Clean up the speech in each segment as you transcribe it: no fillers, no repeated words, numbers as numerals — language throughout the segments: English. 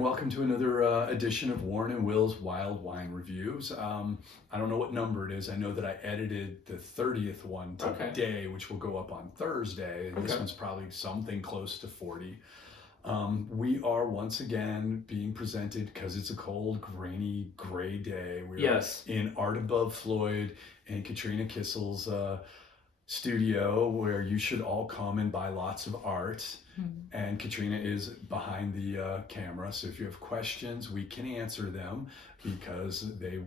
and welcome to another edition of Warren and Will's Wild Wine Reviews. I don't know what number it is. I know that I edited the 30th one today, which will go up on Thursday. This one's probably something close to 40. We are once again being presented, because it's a cold, grainy, gray day. We're in Art Above Floyd and Katrina Kissel's studio, where you should all come and buy lots of art. And Katrina is behind the camera, so if you have questions, we can answer them, because they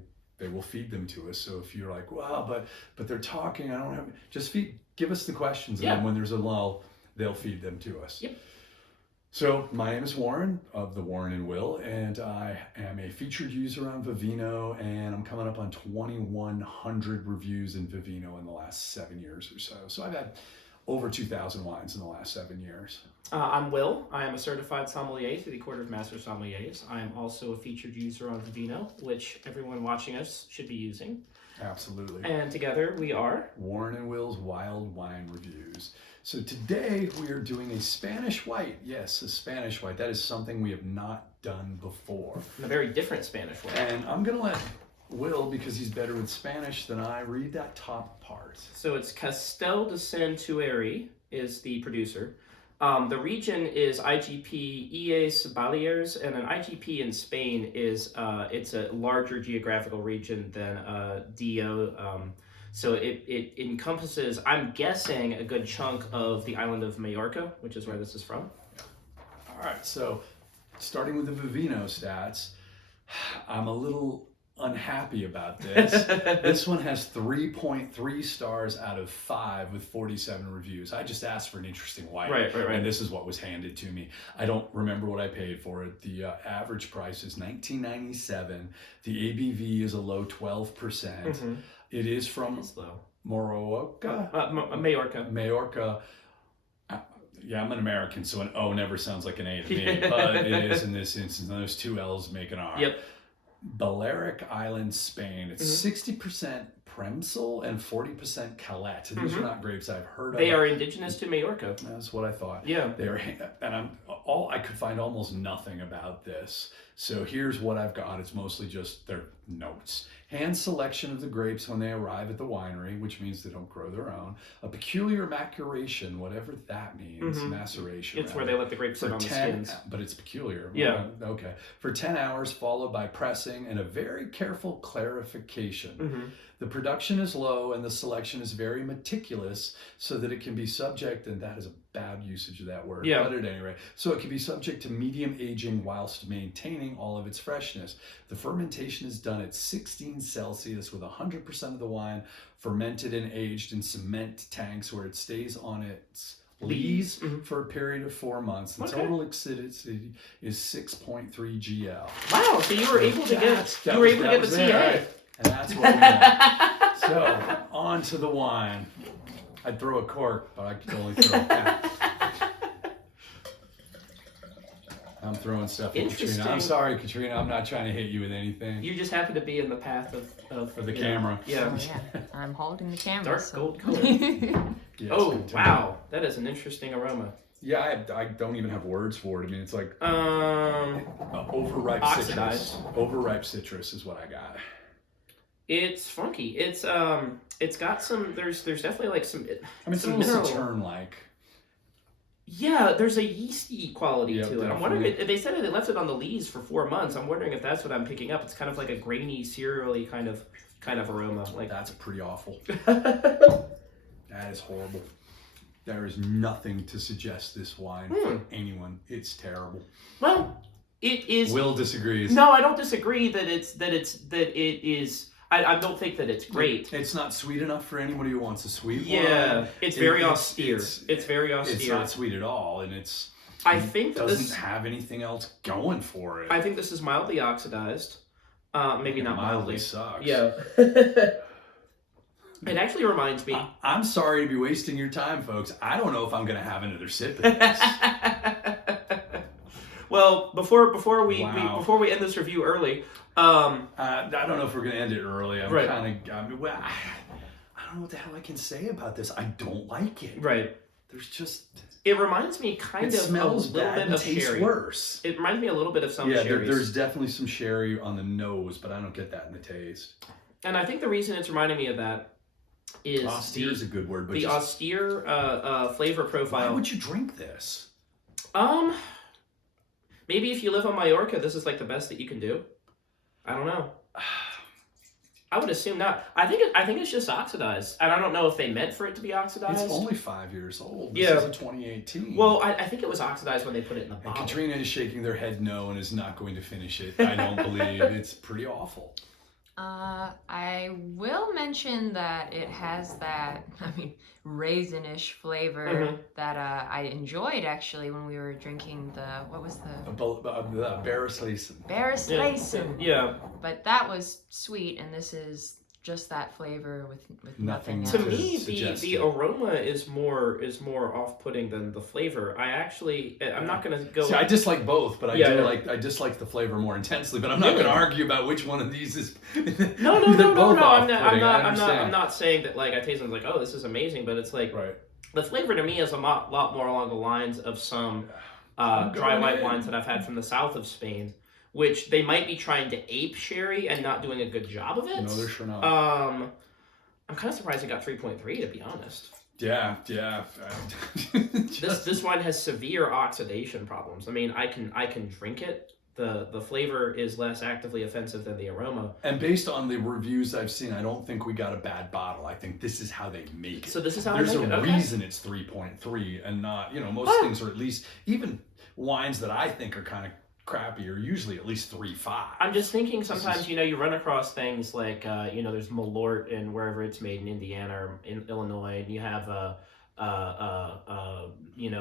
will feed them to us. So if you're like, wow, but they're talking, I don't have, just give us the questions, and then when there's a lull, they'll feed them to us. So my name is Warren of the Warren and Will, and I am a featured user on Vivino, and I'm coming up on 2,100 reviews in Vivino in the last 7 years or so. So I've had over 2,000 wines in the last 7 years. I'm Will. I am a certified sommelier through the Court of Master Sommeliers. I am also a featured user on Vivino, which everyone watching us should be using. Absolutely. And together we are Warren and Will's Wild Wine Reviews. So today we are doing a Spanish white. Yes, a Spanish white. That is something we have not done before. A very different Spanish white. And I'm going to let Will, because he's better with Spanish than I, read that top part. So it's Castell De Santueri is the producer. The region is IGP Illes Balears, and an IGP in Spain is it's a larger geographical region than DO. So it encompasses, I'm guessing, a good chunk of the island of Majorca, which is where this is from. All right, so starting with the Vivino stats, I'm a little unhappy about this. This one has 3.3 stars out of 5 with 47 reviews. I just asked for an interesting white, right. And this is what was handed to me. I don't remember what I paid for it. The average price is $19.97. The ABV is a low 12%. It is from Majorca. Majorca. Yeah, I'm an American, so an O never sounds like an A to me, but it is in this instance. And those two L's make an R. Yep. Balearic Island, Spain. It's 60% Premsel and 40% Calette. These are not grapes I've heard of. They are indigenous to Majorca. That's what I thought. Yeah. I could find almost nothing about this. So here's what I've got. It's mostly just their notes. Hand selection of the grapes when they arrive at the winery, which means they don't grow their own. A peculiar maceration, whatever that means. Maceration. It's where they let the grapes sit on the skins. But it's peculiar. Yeah. Okay. For 10 hours, followed by pressing and a very careful clarification. The production is low and the selection is very meticulous, so that it can be subject, and that is a bad usage of that word, but at any rate, so it can be subject to medium aging whilst maintaining all of its freshness. The fermentation is done at 16 Celsius with 100% of the wine fermented and aged in cement tanks, where it stays on its lees for a period of 4 months. The total acidity is 6.3 GL. Wow! So you were able to get the TA. Right? And that's what we got. So on to the wine. I'd throw a cork, but I could only throw a cap. I'm throwing stuff at Katrina. I'm sorry, Katrina. I'm not trying to hit you with anything. You just happen to be in the path of the camera. Yeah. Oh, yeah. I'm holding the camera. Dark gold color. Yes, oh, wow. That is an interesting aroma. Yeah, I don't even have words for it. I mean, it's like overripe oxidized. citrus. Overripe citrus is what I got. It's funky. It's got some. There's definitely like some. I mean, it's almost a turn-like. Yeah, there's a yeasty quality to it. Definitely. I'm wondering. They said they left it on the lees for 4 months. I'm wondering if that's what I'm picking up. It's kind of like a grainy, cereally kind of aroma. Like that's pretty awful. That is horrible. There is nothing to suggest this wine for anyone. It's terrible. Well, it is. Will disagrees. No, I don't disagree that it is. I don't think that it's great. It's not sweet enough for anybody who wants a sweet wine. Yeah, it's very austere. It's very austere. It's not sweet at all, and it doesn't have anything else going for it. I think this is mildly oxidized. Maybe not mildly. Sucks. Yeah. It actually reminds me. I'm sorry to be wasting your time, folks. I don't know if I'm going to have another sip of this. Well, before we end this review early, I don't know if we're going to end it early. I don't know what the hell I can say about this. I don't like it. Right. there's just... It reminds me kind of smells a little bad bit and of tastes sherry. worse. It reminds me a little bit of some sherries. There's definitely some sherry on the nose, but I don't get that in the taste. And I think the reason it's reminding me of that is austere is a good word, but the austere flavor profile. Why would you drink this? Maybe if you live on Mallorca, this is like the best that you can do. I don't know. I would assume not. I think it's just oxidized, and I don't know if they meant for it to be oxidized. It's only 5 years old. This is a 2018. Well, I think it was oxidized when they put it in the bottle. And Katrina is shaking their head no and is not going to finish it. I don't believe. It's pretty awful. I will mention that it has that, raisinish flavor that I enjoyed actually when we were drinking what was the Bearisleisen. Bearisleisen. Yeah. But that was sweet, and this is just that flavor with nothing else. To me, the aroma is more off-putting than the flavor. I'm not gonna go. See, I dislike both, but I dislike the flavor more intensely. But I'm not going to argue about which one of these is. No. I'm not saying that like I taste them like, oh, this is amazing, but it's like the flavor to me is a lot more along the lines of some dry white wines that I've had from the south of Spain, which they might be trying to ape sherry and not doing a good job of it. No, they're sure not. I'm kind of surprised it got 3.3, to be honest. Yeah. This wine has severe oxidation problems. I mean, I can drink it. The flavor is less actively offensive than the aroma. And based on the reviews I've seen, I don't think we got a bad bottle. I think this is how they make it. So this is how There's they make it. There's a reason it's 3.3 and not, most things are at least, even wines that I think are kind of crappy are usually at least 3.5. I'm just thinking sometimes, you run across things like, there's Malort and wherever it's made in Indiana or in Illinois, and you have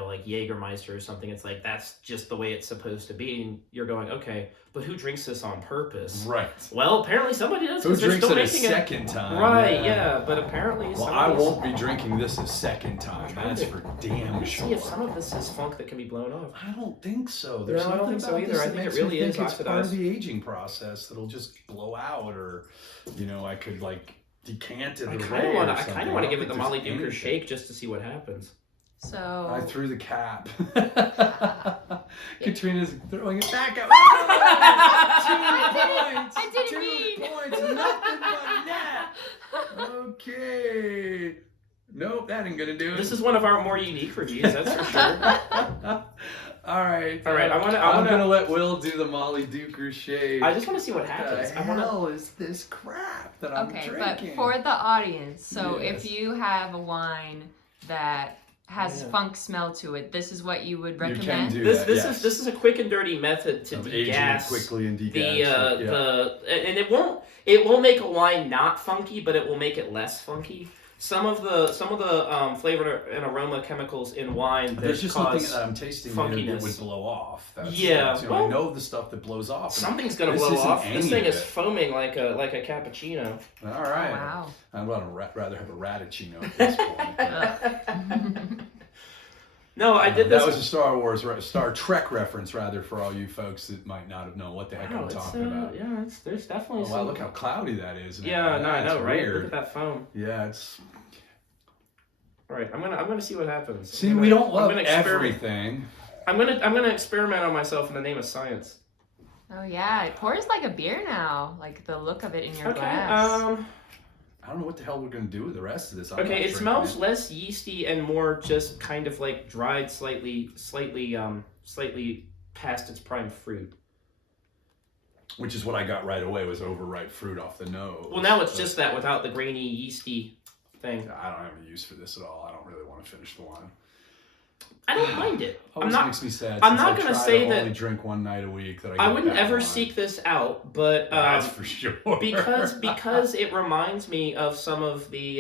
like Jägermeister or something. It's like, that's just the way it's supposed to be. And you're going, okay, but who drinks this on purpose? Right. Well, apparently somebody does. Who drinks it a second time? Right, yeah, but apparently I won't be drinking this a second time. That's for damn sure. See if some of this is funk that can be blown off. I don't think so. No, I don't think so either. I think it really is oxidized. It's part of the aging process that'll just blow out, or, I could like decant it. I kind of want to give it the Molly Duker shake just to see what happens. So I threw the cap. Katrina's throwing it back up. I didn't mean. 2 points. Nothing but net. Okay. Nope, that ain't gonna do it. This is one of our more unique reviews, that's for sure. All right. I'm gonna let Will do the Molly Duker shade. I just want to see what happens. What the hell is this crap that I'm drinking? Okay, but for the audience, so if you have a wine that has funk smell to it, this is what you would recommend. You can do this that, this is a quick and dirty method to degas quickly and degas and it won't make a wine not funky, but it will make it less funky. Some of the flavor and aroma chemicals in wine that there's just cause something that I'm tasting funkiness that would blow off. Well, I know the stuff that blows off. Something's gonna blow off. This thing is foaming like a cappuccino. All right. Oh, wow. I would rather have a radicchino at this point. No, I did this. That was a Star Trek reference, rather, for all you folks that might not have known what the heck I'm talking about. Yeah, there's definitely. Wow, look how cloudy that is. Yeah, no, I know, right? Weird. Look at that foam. Yeah, it's. All right, I'm gonna see what happens. See, we don't love everything. I'm gonna experiment on myself in the name of science. Oh yeah, it pours like a beer now. Like the look of it in your glass. I don't know what the hell we're going to do with the rest of this. Okay, it smells less yeasty and more just kind of like dried, slightly past its prime fruit. Which is what I got right away, was overripe fruit off the nose. Well, now it's just that without the grainy, yeasty thing. I don't have any use for this at all. I don't really want to finish the wine. I don't mind it. Makes me sad. I'm not going to say that. Only drink one night a week. I wouldn't ever seek this out, but that's for sure. because it reminds me of some of the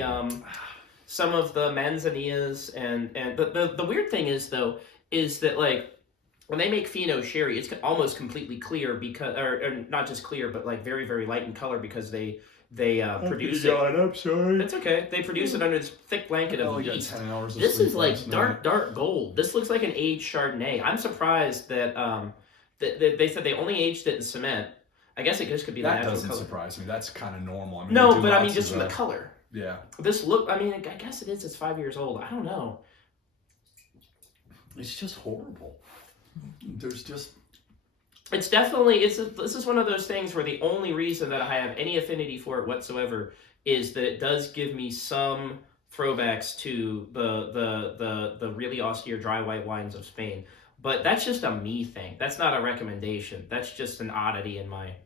manzanillas and the weird thing is that like when they make Fino sherry, it's almost completely clear because or not just clear, but like very very light in color because they produce it. I'm sorry. It's okay. They produce it under this thick blanket of yeast. 10 hours of This sleep is like last dark night. gold. This looks like an aged Chardonnay. I'm surprised that they said they only aged it in cement. I guess it just could be the natural color. That doesn't surprise me. That's kind of normal. I mean, no, but I mean just from the color. Yeah. This look. I mean, I guess it is. It's 5 years old. I don't know. It's just horrible. There's just... It's definitely, this is one of those things where the only reason that I have any affinity for it whatsoever is that it does give me some throwbacks to the really austere dry white wines of Spain. But that's just a me thing. That's not a recommendation. That's just an oddity in my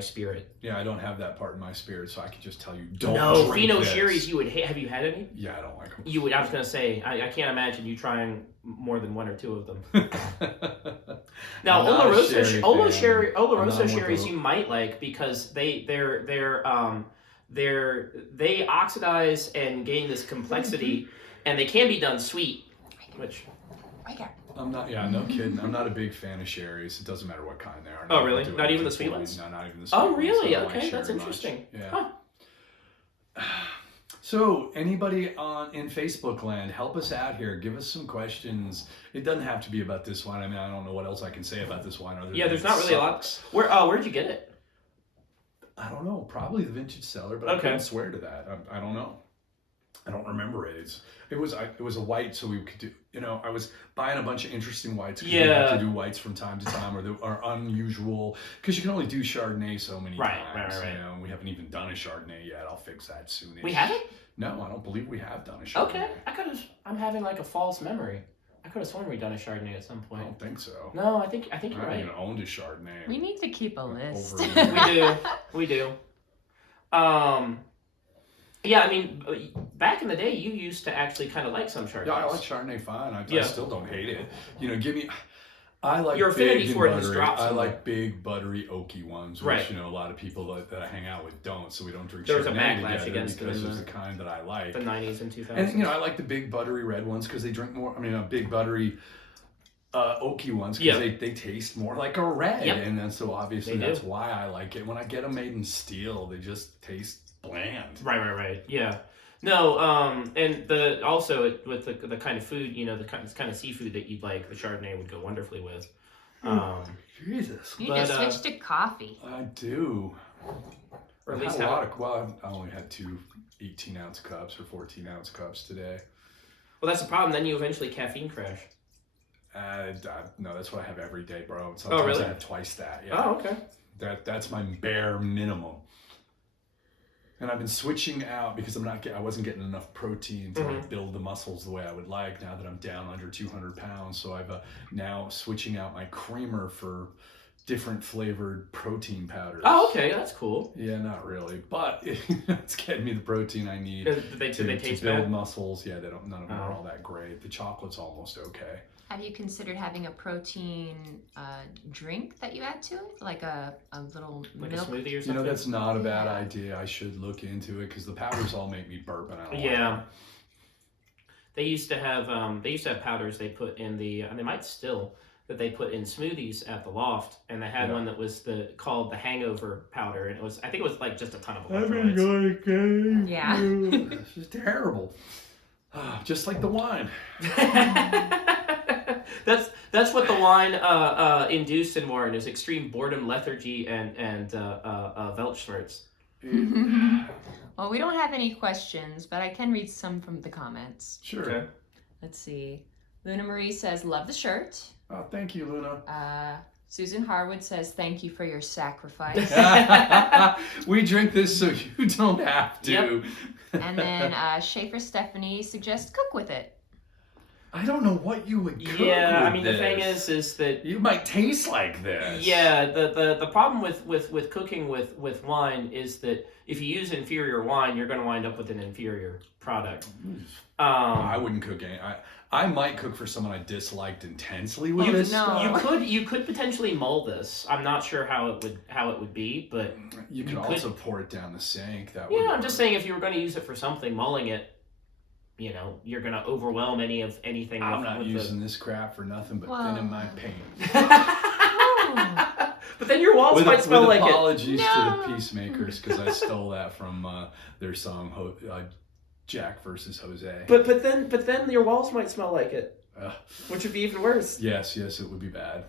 spirit. Yeah, I don't have that part in my spirit, so I can just tell you, don't drink Fino this. Sherry's you would hate. Have you had any? Yeah, I don't like them. You would. I was gonna say, I can't imagine you trying more than one or two of them. Now, Oloroso sherries you might like because they oxidize and gain this complexity, and they can be done sweet, which. I'm not. Yeah, no kidding. I'm not a big fan of sherries. It doesn't matter what kind they are. Oh, really? Not even the sweet ones? No, not even the sweet ones. Oh, really? I don't Okay, like that's sherry interesting. much. Yeah. Huh. So, anybody in Facebook land, help us out here. Give us some questions. It doesn't have to be about this wine. I mean, I don't know what else I can say about this wine. Yeah, there's not really a lot. Where'd you get it? I don't know. Probably the vintage cellar, but I couldn't swear to that. I don't know. I don't remember it. It was a white, so we could do. I was buying a bunch of interesting whites because we have to do whites from time to time, or they are unusual because you can only do Chardonnay so many times. Right. And we haven't even done a Chardonnay yet. I'll fix that soon. We haven't? No, I don't believe we have done a Chardonnay. Okay, I'm having like a false memory. I could have sworn we'd done a Chardonnay at some point. I don't think so. No, I think you're right. I haven't even owned a Chardonnay. We need to keep a list. We do. Yeah, I mean, back in the day, you used to actually kind of like some Chardonnays. Yeah, I like Chardonnay fine. I still don't hate it. I like your affinity big for and it has buttery. dropped. I like big, buttery, oaky ones, which a lot of people that I hang out with don't. So we don't drink there was Chardonnay a backlash against because it's the kind that I like. The 90s and 2000s. And I like the big, buttery red ones because they drink more. I mean, big, buttery. Oaky ones because they taste more like a red, and so obviously that's why I like it. When I get them made in steel, they just taste bland. Right. Yeah. No, and with the kind of food, the kind of seafood that you'd like, the Chardonnay would go wonderfully with. Jesus. You need to switch to coffee. I do. Or at least I only had two 18-ounce cups or 14-ounce cups today. Well, that's the problem. Then you eventually caffeine crash. No, that's what I have every day, bro. Sometimes really? I have twice that. Yeah. Oh, okay. That's my bare minimum. And I've been switching out because I wasn't getting enough protein to build the muscles the way I would like now that I'm down under 200 pounds. So I've now switching out my creamer for different flavored protein powders. Oh, okay, that's cool. Yeah, not really, but it's getting me the protein I need do they taste to build bad? muscles. Yeah, none of them are all that great. The chocolate's almost okay. Have you considered having a protein drink that you add to it? Like a little like milk? a smoothie or something? That's not a bad idea. I should look into it because the powders all make me burp and I don't like it. They used to have powders they put in and they might still, that they put in smoothies at the loft, and they had one that was called the hangover powder, and I think it was like just a ton of electrolytes. Yeah. This is terrible. Just like the wine. That's what the wine induced in Warren is extreme boredom, lethargy, and Weltschmerz. Well, we don't have any questions, but I can read some from the comments. Sure. Okay. Let's see. Luna Marie says, love the shirt. Oh, thank you, Luna. Susan Harwood says, thank you for your sacrifice. We drink this so you don't have to. Yep. And then Schaefer Stephanie suggests cook with it. I don't know what you would cook with the thing is that you might taste like this. Yeah, the problem with cooking with wine is that if you use inferior wine, you're going to wind up with an inferior product. I wouldn't cook any. I might cook for someone I disliked intensely with this stuff. You could potentially mull this. I'm not sure how it would be, but you could also pour it down the sink. I'm just saying if you were going to use it for something, mulling it, you're going to overwhelm anything. I'm not using this crap for nothing but thinning my paint. But then your walls might smell like it. Apologies to the Peacemakers because I stole that from their song Jack versus Jose. But then your walls might smell like it, which would be even worse. Yes, it would be bad.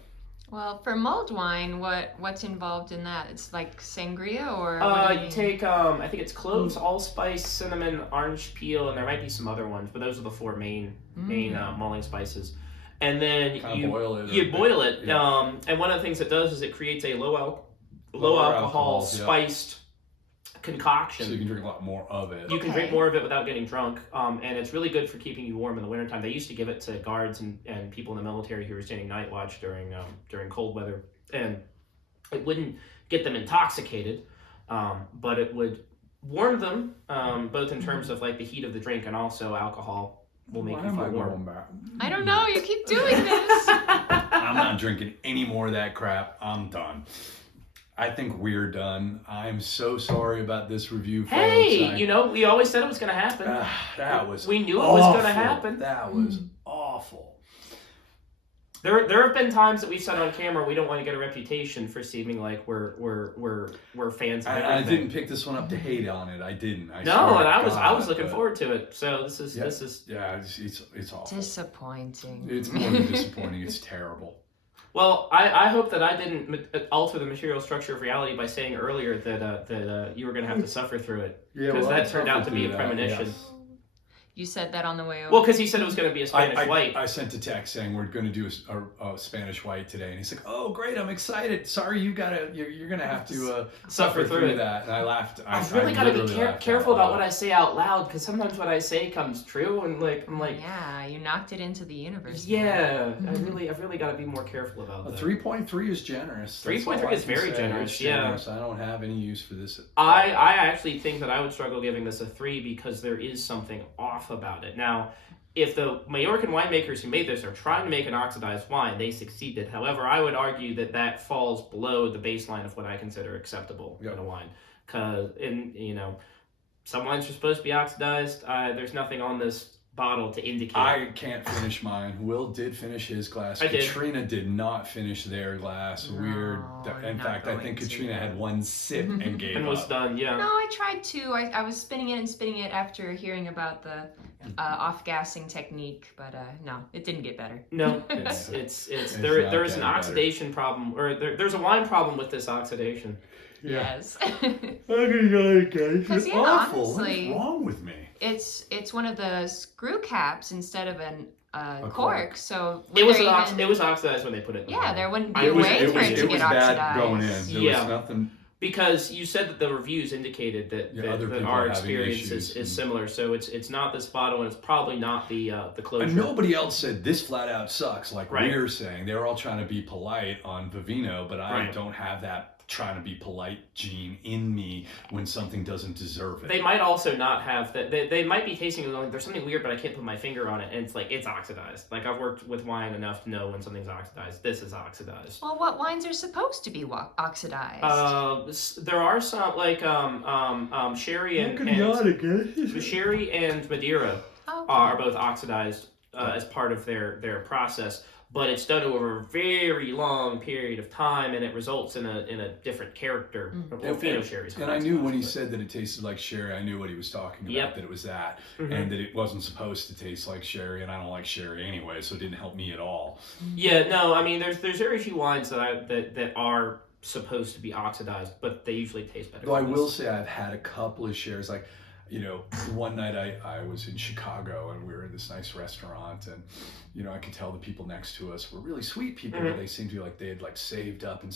Well, for mulled wine, what's involved in that? It's like sangria, or you take I think it's cloves, allspice, cinnamon, orange peel, and there might be some other ones, but those are the four main mulling spices. and then you boil it. You boil it. Yeah. And one of the things it does is it creates a low alcohol spiced concoction. So you can drink a lot more of it. You can drink more of it without getting drunk, and it's really good for keeping you warm in the wintertime. They used to give it to guards and people in the military who were standing night watch during cold weather, and it wouldn't get them intoxicated, but it would warm them, both in terms of like the heat of the drink and also alcohol will make you feel warm. I don't know. You keep doing this. I'm not drinking any more of that crap. I'm done. I think we're done. I'm so sorry about this review, folks. Hey, we always said it was going to happen. That was We knew awful. It was going to happen. That was awful. There have been times that we've said on camera we don't want to get a reputation for seeming like we're fans of everything. I didn't pick this one up to hate on it. I didn't. I was looking forward to it. So this is it's awful. Disappointing. It's more than disappointing. It's terrible. Well, I hope that I didn't alter the material structure of reality by saying earlier that you were going to have to suffer through it. Because that turned out to be a premonition. Yes. You said that on the way over? Well, because he said it was going to be a Spanish white. I sent a text saying we're going to do a Spanish white today, and he's like, "Oh, great! I'm excited. Sorry, you're going to have to suffer through that." And I laughed. I've really got to be careful about what I say out loud, because sometimes what I say comes true, and I'm like, yeah, you knocked it into the universe. Yeah, I've really got to be more careful about that. 3.3 is generous. 3.3 is very generous. Yeah, I don't have any use for this. I actually think that I would struggle giving this a 3 because there is something off about it. Now, if the Majorcan winemakers who made this are trying to make an oxidized wine, they succeeded. However, I would argue that falls below the baseline of what I consider acceptable in a wine. Because, some wines are supposed to be oxidized. There's nothing on this bottle to indicate. I can't finish mine. Will did finish his glass. Katrina did not finish their glass. Weird. In fact, I think Katrina had one sip and gave up. And was done, yeah. No, I tried to. I was spinning it after hearing about the off-gassing technique, but no, it didn't get better. No, there is an oxidation problem, or there's a wine problem with this oxidation. Yeah. Yes. It's awful. Honestly, what's wrong with me? It's one of the screw caps instead of a cork. So it was oxidized when they put it in. Yeah, there wouldn't be a way for it to get oxidized. Bad going in. There was nothing. Because you said that the reviews indicated that our experience is similar, so it's not this bottle, and it's probably not the closure. And nobody else said this flat out sucks, like we're saying. They were all trying to be polite on Vivino, but I don't have that trying to be polite gene in me when something doesn't deserve it. They might also not have that. They might be tasting it like there's something weird, but I can't put my finger on it, and it's oxidized. Like, I've worked with wine enough to know when something's oxidized. This is oxidized. Well, what wines are supposed to be oxidized? There are some like sherry sherry and Madeira are both oxidized as part of their process. But it's done over a very long period of time, and it results in a different character. Pinot sherry's. And I knew when he said that it tasted like sherry, I knew what he was talking about. That it was that, and that it wasn't supposed to taste like sherry. And I don't like sherry anyway, so it didn't help me at all. Yeah, no, I mean, there's very few wines that are supposed to be oxidized, but they usually taste better. Though I will say I've had a couple of sherries, like. One night I was in Chicago and we were in this nice restaurant, and I could tell the people next to us were really sweet people, but they seemed to be like they had saved up for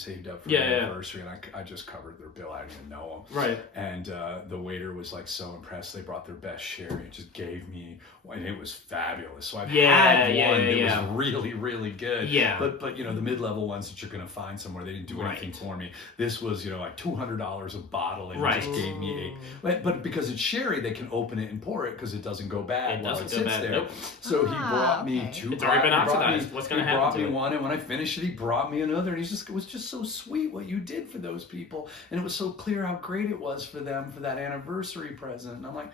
the anniversary, and I just covered their bill. I didn't even know them. Right. And the waiter was so impressed. They brought their best sherry and just gave me, and it was fabulous. So I've had one that was really, really good. Yeah. But the mid-level ones that you're going to find somewhere, they didn't do anything for me. This was like $200 a bottle, and he just gave me but because it's sherry, they can open it and pour it because it doesn't go bad while it sits there. Nope. So he brought me two. It's already been oxidized. What's going to happen to it? He brought me one, and when I finished it, he brought me another. And it was just so sweet what you did for those people, and it was so clear how great it was for them for that anniversary present. And I'm like,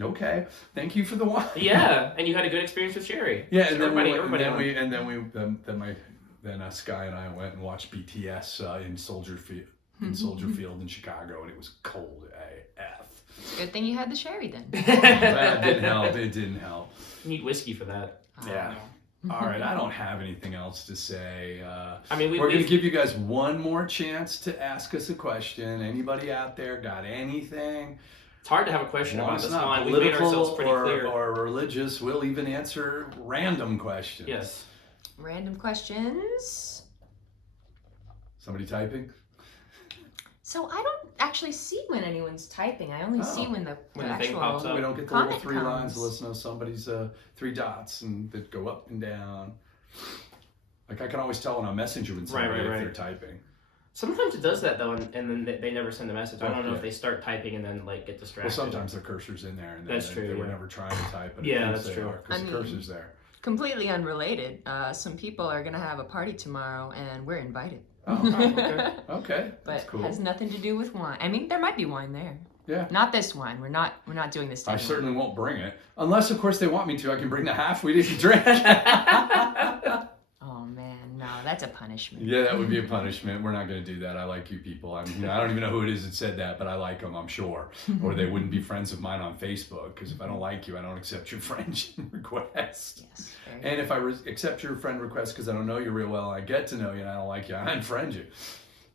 okay, thank you for the wine. Yeah, and you had a good experience with sherry. Yeah, and then Sky and I went and watched BTS in Soldier Field in Chicago, and it was cold AF. Good thing you had the sherry then. That didn't help. It didn't help. You need whiskey for that. Yeah. All right. I don't have anything else to say. We're going to give you guys one more chance to ask us a question. Anybody out there got anything? It's hard to have a question about this wine. We made ourselves pretty clear. Or religious. We'll even answer random questions. Yes. Random questions. Somebody typing? So I don't actually see when anyone's typing. I only see when the thing pops actual up. We don't get the little comment 3 lines comes. to listen to somebody's 3 dots and that go up and down. Like I can always tell when I'm messaging with somebody if they're typing. Sometimes it does that though, and then they never send the message. I don't know if they start typing and then like get distracted. Well, sometimes their cursor's in there, and That's true, they were never trying to type, but that's true. Because the cursor's there. Completely unrelated. Some people are gonna have a party tomorrow, and we're invited. Oh, okay. But That's cool. has nothing to do with wine. I mean, there might be wine there. Yeah. Not this wine. We're not doing this. I certainly won't bring it, unless of course they want me to. I can bring the half we didn't drink. Oh man, no, that's a punishment. Yeah, that would be a punishment. We're not going to do that. I like you people. I mean, I don't even know who it is that said that, but I like them, I'm sure. Or they wouldn't be friends of mine on Facebook, because if I don't like you, I don't accept your friendship request. Yes. And if I accept your friend request because I don't know you real well, and I get to know you and I don't like you, I unfriend you.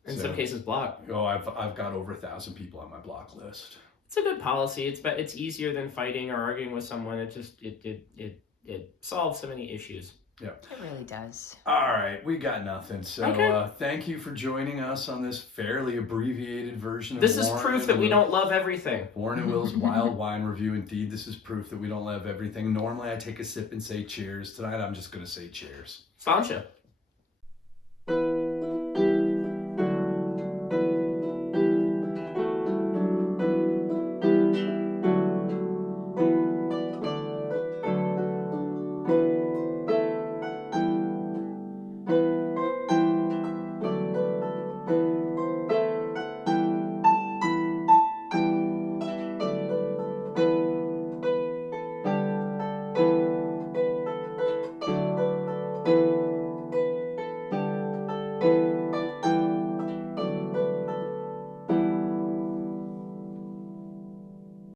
In some cases, block. Oh, I've got over 1,000 people on my block list. It's a good policy. It's easier than fighting or arguing with someone. It just it solves so many issues. Yeah. It really does. All right, we got nothing. So thank you for joining us on this fairly abbreviated version of This is proof that we don't love everything. Warren and Will's Wild Wine Review. Indeed, this is proof that we don't love everything. Normally, I take a sip and say cheers. Tonight, I'm just going to say cheers. Sancha.